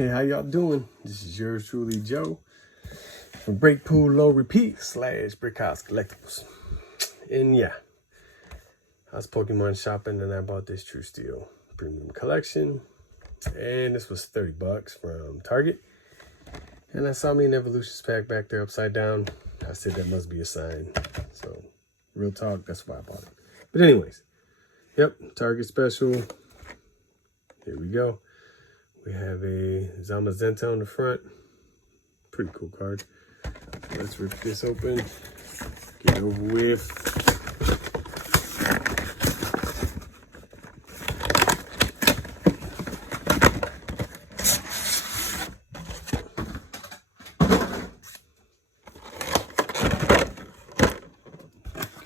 Hey, how y'all doing? This is yours truly, Joe, from Breakpool Low Repeat / Brickhouse Collectibles. And yeah, I was Pokemon shopping and I bought this True Steel Premium Collection. And this was $30 from Target. And I saw me an Evolutions pack back there upside down. I said that must be a sign. So, real talk, that's why I bought it. But anyways, yep, Target special. Here we go. We have a Zamazenta on the front. Pretty cool card. So let's rip this open. Get it over with.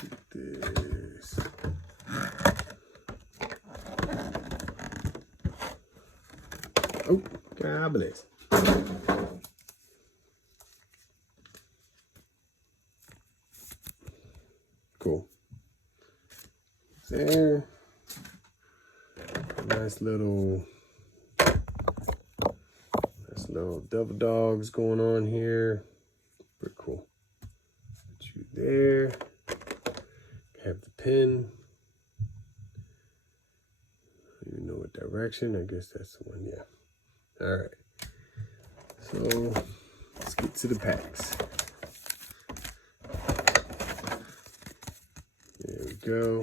Get this. Oh, God bless. Cool. There. Nice little double dogs going on here. Pretty cool. Put you there. Have the pin. I don't even know what direction. I guess that's the one. Yeah. All right. So let's get to the packs. There we go.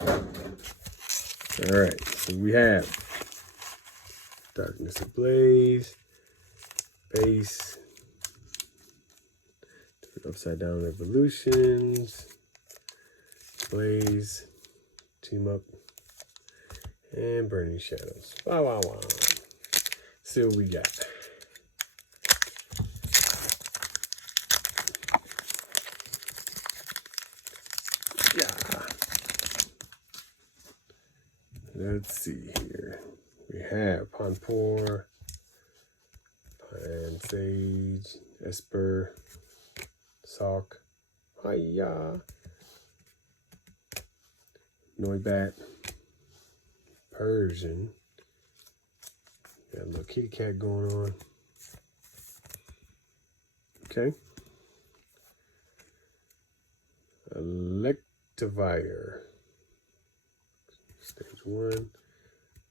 All right. So we have Darkness Ablaze, Base, Upside Down Evolutions, Blaze, Team Up, and Burning Shadows. Wow, wow, wow. See what we got. Yeah. Let's see here. We have Ponpour, Pine Sage, Esper, Sock, Hiya, Noibat, Persian. Got a little kitty cat going on. Okay. Electivire. Stage 1.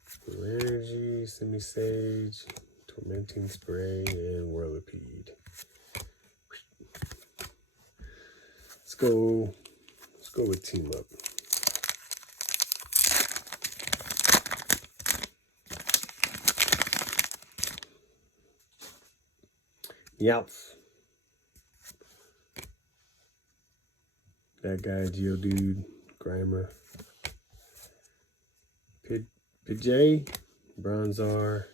Full Energy, Semi-Sage, Tormenting Spray, and Whirlipede. Let's go with Team Up. Meowth. That guy, Geodude, Grimer. Pidgey, Bronzor,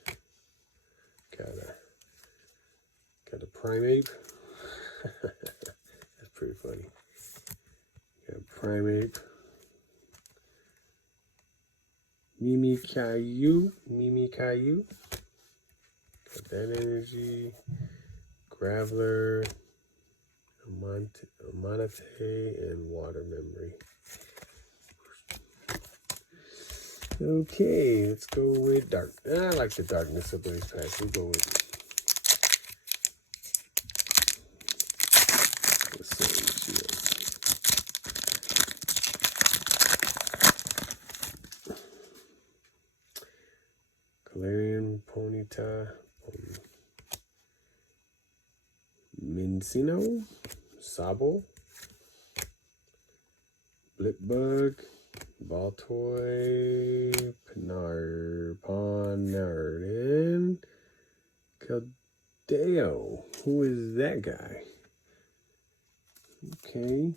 got a Primeape. That's pretty funny. Got a Primeape. Mimikyu. Got that energy. Graveler, Amonate, and Water Memory. Okay, let's go with Dark. I like the Darkness of those packs. We'll go with it. Let's see what she has. Galarian, Ponyta, Mincino, Sabo, Blipbug, Baltoy, Ponard, and Keldeo. Who is that guy? Okay.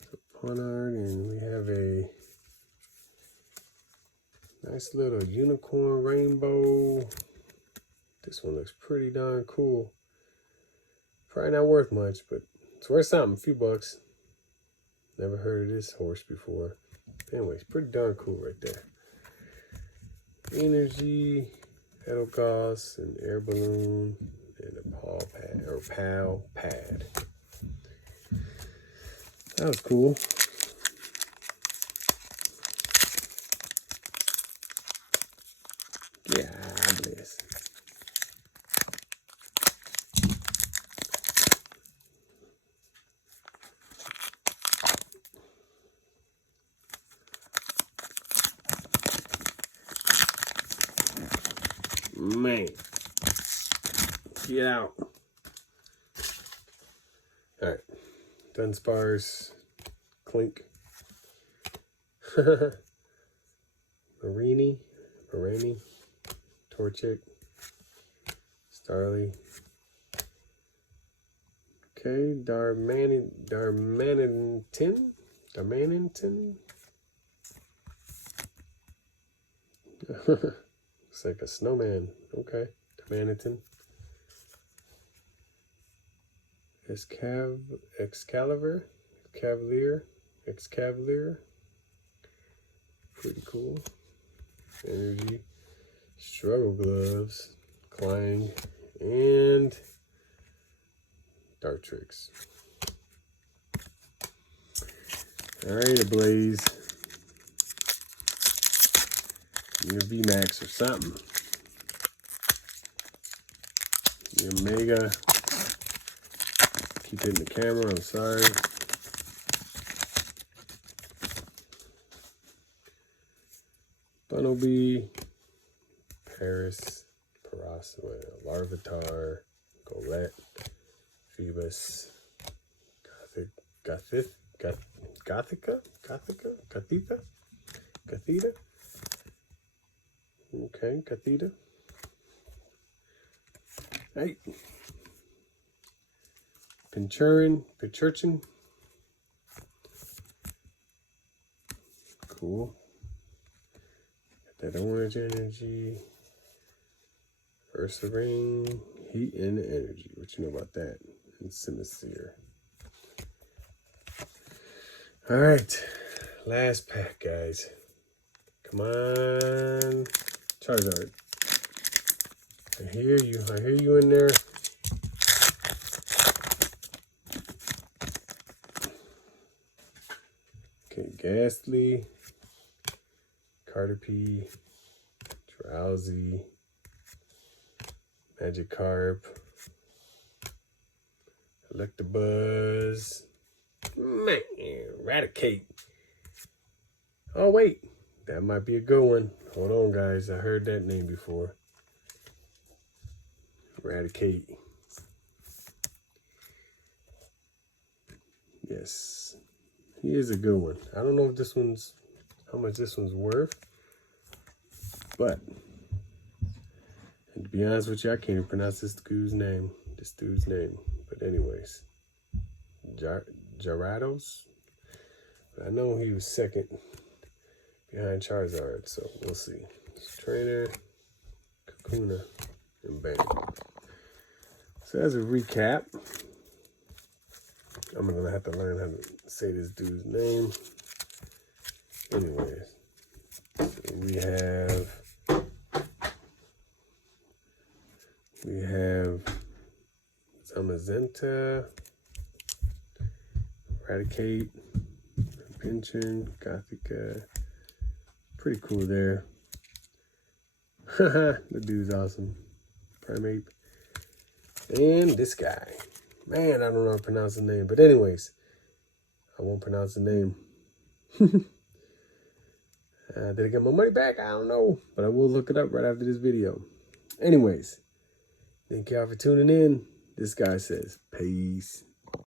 So Ponard, and we have a nice little unicorn rainbow. This one looks pretty darn cool. Probably not worth much, but it's worth something, a few bucks. Never heard of this horse before. Anyways, pretty darn cool right there. Energy, Edelgos, an air balloon, and a PAL pad. That was cool. Diables. Man, get out. All right, Dunsparce, Clink, Marini, Torchic, Starly. Okay, Darmanitan. Looks like a snowman. Okay, Darmanitan. Excalibur. Excavalier. Pretty cool. Energy. Struggle Gloves. Clang. And Dartrix. Alright, Ablaze. Your VMAX or something. Your Mega. Keep hitting the camera, I'm sorry. Bunnelby, Paris, Paraswell, Larvitar, Golett, Phoebus, Gothica. Okay, Catheta. Hey. Pinchurchin. Cool. Got that orange energy. Ursaring. Heat and energy. What you know about that? And Sinister. Alright. Last pack, guys. Come on. Charizard. I hear you in there. Okay, Ghastly, Caterpie, Drowsy, Magikarp, Electabuzz, man, Eradicate. Oh wait, that might be a good one. Hold on, guys, I heard that name before. Eradicate. Yes, he is a good one. I don't know if this one's, how much this one's worth, but, and to be honest with you, I can't even pronounce this dude's name. But anyways, Gyarados. I know he was second behind Charizard, so we'll see. Trainer, Kakuna, and bam. So as a recap, I'm gonna have to learn how to say this dude's name. Anyways, so we have Zamazenta, Eradicate, Pinchin, Gothica. Pretty cool there. The dude's awesome. Primeape. And this guy. Man, I don't know how to pronounce the name. But anyways, I won't pronounce the name. Did I get my money back? I don't know. But I will look it up right after this video. Anyways, thank y'all for tuning in. This guy says, peace.